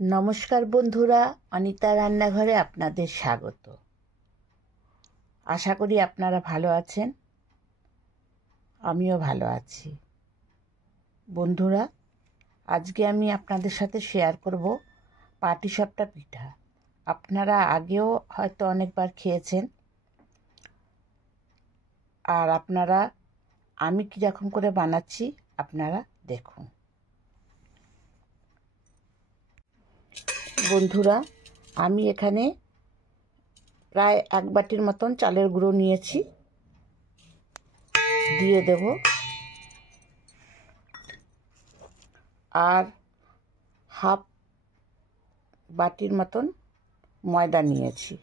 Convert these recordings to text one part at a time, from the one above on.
নমস্কার বন্ধুরা, অনিতা রান্নাঘরে আপনাদের স্বাগত। আশা করি আপনারা ভালো আছেন, আমিও ভালো আছি। বন্ধুরা, আজকে আমি আপনাদের সাথে শেয়ার করব পাটিসাপটা পিঠা। আপনারা আগেও হয়তো অনেকবার খেয়েছেন, আর আমি কীরকম করে বানাচ্ছি আপনারা দেখুন। বন্ধুরা, আমি এখানে প্রায় 1 বাটির মতন চালের গুঁড়ো নিয়েছি, দিয়ে দেব। আর হাফ বাটির মতন ময়দা নিয়েছি।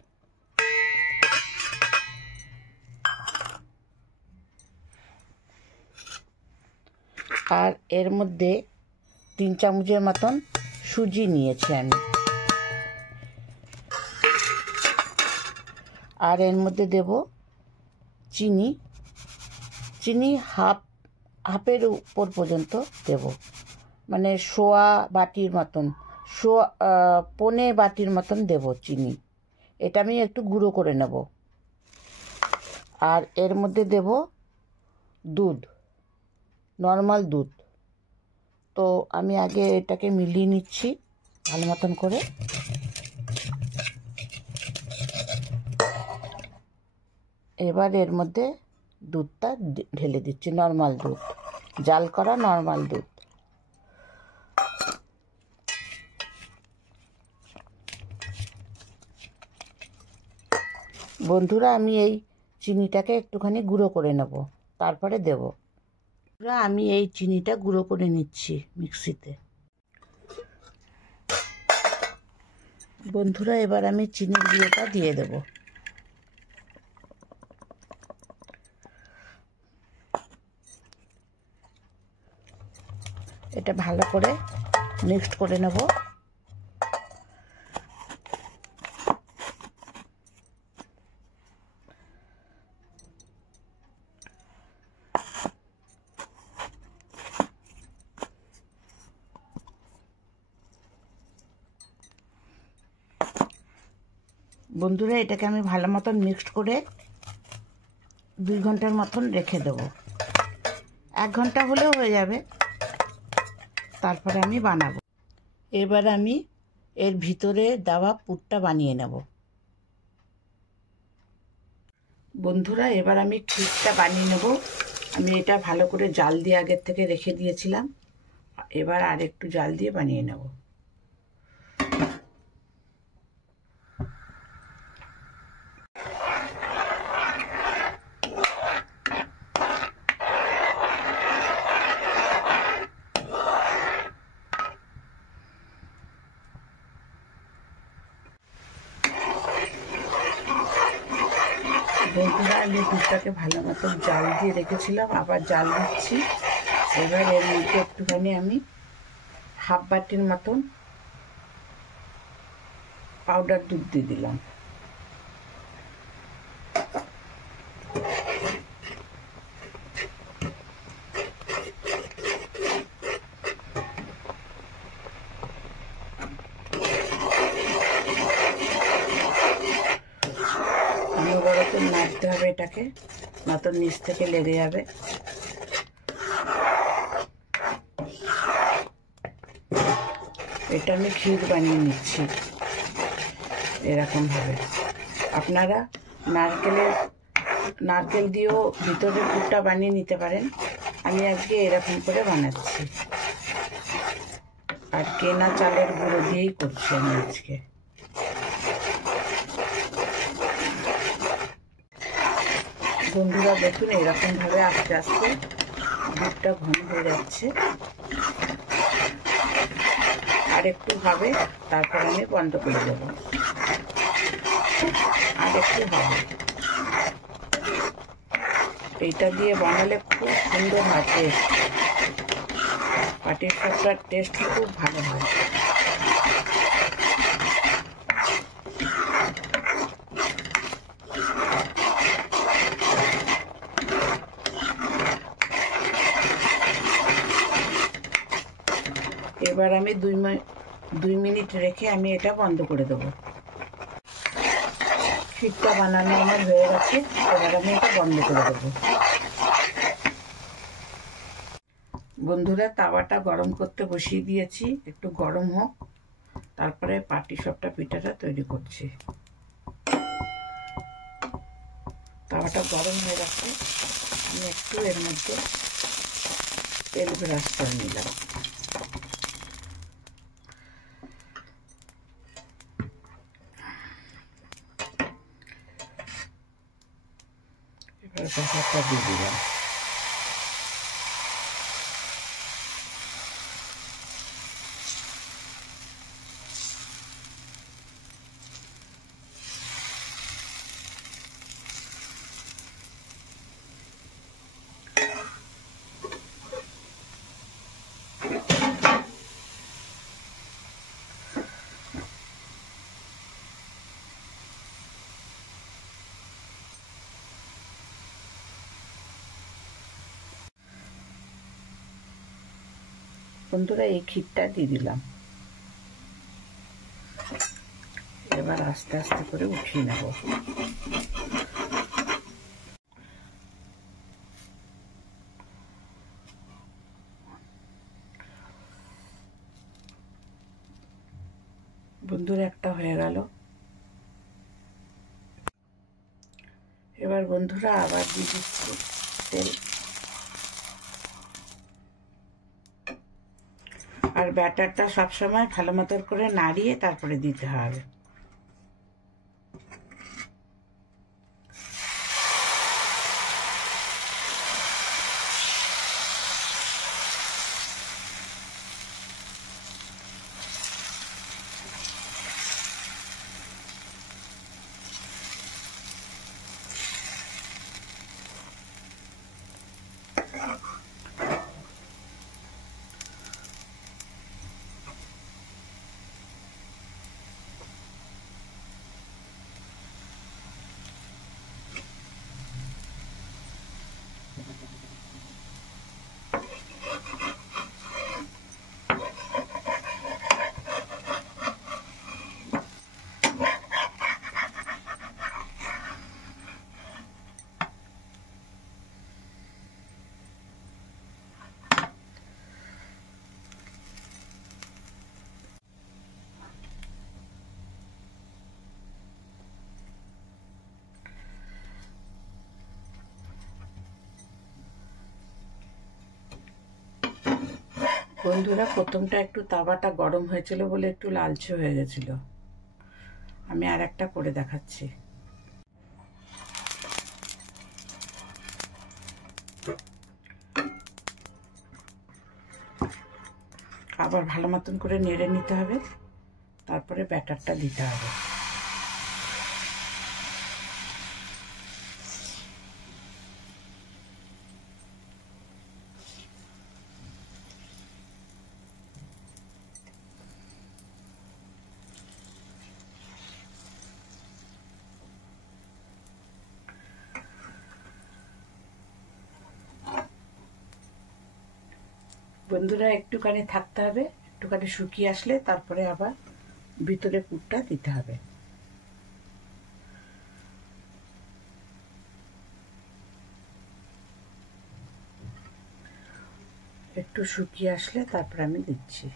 আর এর মধ্যে 3 চামচের মতন সুজি নিয়েছি আমি। আর এর মধ্যে দেব চিনি হাফের উপর পর্যন্ত দেব, মানে সোয়া বাটির মতন, পৌনে বাটির মতন দেব চিনি। এটা আমি একটু গুঁড়ো করে নেব। আর এর মধ্যে দেব দুধ, নর্মাল দুধ। তো আমি আগে এটাকে মিলিয়ে নিচ্ছি ভালো মতন করে। এবার এর মধ্যে দুধটা ঢেলে দিচ্ছি, নর্মাল দুধ, জাল করা নর্মাল দুধ। বন্ধুরা, আমি এই চিনিটাকে একটুখানি গুঁড়ো করে নেব, তারপরে দেব। আমি এই চিনিটা গুঁড়ো করে নিচ্ছি মিক্সিতে। বন্ধুরা, এবার আমি চিনির গুঁড়োটা দিয়ে দেব। এটা ভালো করে মিক্সড করে নেব। বন্ধুরা, এটাকে আমি ভালো মতন মিক্সড করে 2 ঘন্টার মতন রেখে দেব। 1 ঘন্টা হলেও হয়ে যাবে, তারপরে আমি বানাবো। এবার আমি এর ভিতরে দেওয়া পুরটা বানিয়ে নেব। বন্ধুরা, এবার আমি ক্ষীরটা বানিয়ে নেব। আমি এটা ভালো করে জাল দিয়ে আগের থেকে রেখে দিয়েছিলাম, এবার আর একটু জাল দিয়ে বানিয়ে নেব। বন্ধুরা, আমি দুধটাকে ভালো মতন জাল দিয়ে রেখেছিলাম, আবার জাল দিচ্ছি। এবার এর মধ্যে একটুখানি আমি হাফ বাটির মতন পাউডার দুধ দিয়ে দিলাম। অনবরত নাড়তে হবে এটাকে, নয়তো নিচ থেকে লেগে যাবে। এটা আমি ক্ষীর বানিয়ে নিচ্ছি এরকমভাবে। আপনারা নারকেল দিয়েও ভিতরের পুরটা বানিয়ে নিতে পারেন। আমি আজকে এরকম করে বানাচ্ছি, আর কেনা চালের গুঁড়ো দিয়েই করছি আমি আজকে। বন্ধুরা দেখুন, এরকমভাবে আস্তে আস্তে দুধটা ঘন হয়ে যাচ্ছে। আর একটু হবে, তারপর আমি বন্ধ করে দেব। আর একটু হবে। এইটা দিয়ে বানালে খুব সুন্দর হয় টেস্ট। পাটিসাপটার টেস্ট খুব ভালো হয়। এবার আমি 2 মিনিট রেখে আমি এটা বন্ধ করে দেবো। ক্ষীরটা বানানো আমার হয়ে গেছে, এবার আমি এটা বন্ধ করে দেবো। বন্ধুরা, তাওয়াটা গরম করতে বসিয়ে দিয়েছি, একটু গরম হোক, তারপরে পাটিসাপটা পিঠাটা তৈরি করছি। তাওয়াটা গরম হয়ে গেছে, আমি একটু এর মধ্যে তেল ব্রাশ করে নিলাম। এবার ভাজাটা দিয়ে দিলাম। বন্ধুরা, এই ক্ষীরটা দিয়ে দিলাম। এবার আস্তে আস্তে করে উঠিয়ে নেব। বন্ধুরা, একটা হয়ে গেল। এবার বন্ধুরা আবার দিয়ে দিচ্ছি তেল। আর ব্যাটারটা সবসময় ভালো মতো করে নাড়িয়ে তারপরে দিতে হবে। বন্ধুরা, প্রথমটা একটু তাওয়াটা গরম হয়েছিল বলে একটু লালচে হয়ে গেছিল। আমি আর একটা করে দেখাচ্ছি। আবার ভালো মতন করে নেড়ে নিতে হবে, তারপরে ব্যাটারটা দিতে হবে। বন্ধুরা, একটুখানি থাকতে হবে, একটুখানি শুকিয়ে আসলে তারপরে আবার ভিতরে পুরটা দিতে হবে। একটু শুকিয়ে আসলে তারপরে আমি দিচ্ছি।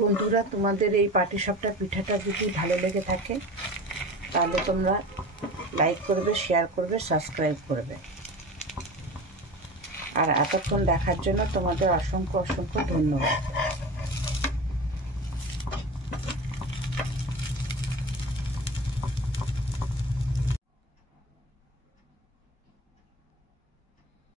বন্ধুরা, তোমাদের এই পাটিসাপটা পিঠাটা যদি ভালো লেগে থাকে তাহলে তোমরা লাইক করবে, শেয়ার করবে, সাবস্ক্রাইব করবে। আর এতক্ষণ দেখার জন্য তোমাদের অসংখ্য অসংখ্য ধন্যবাদ।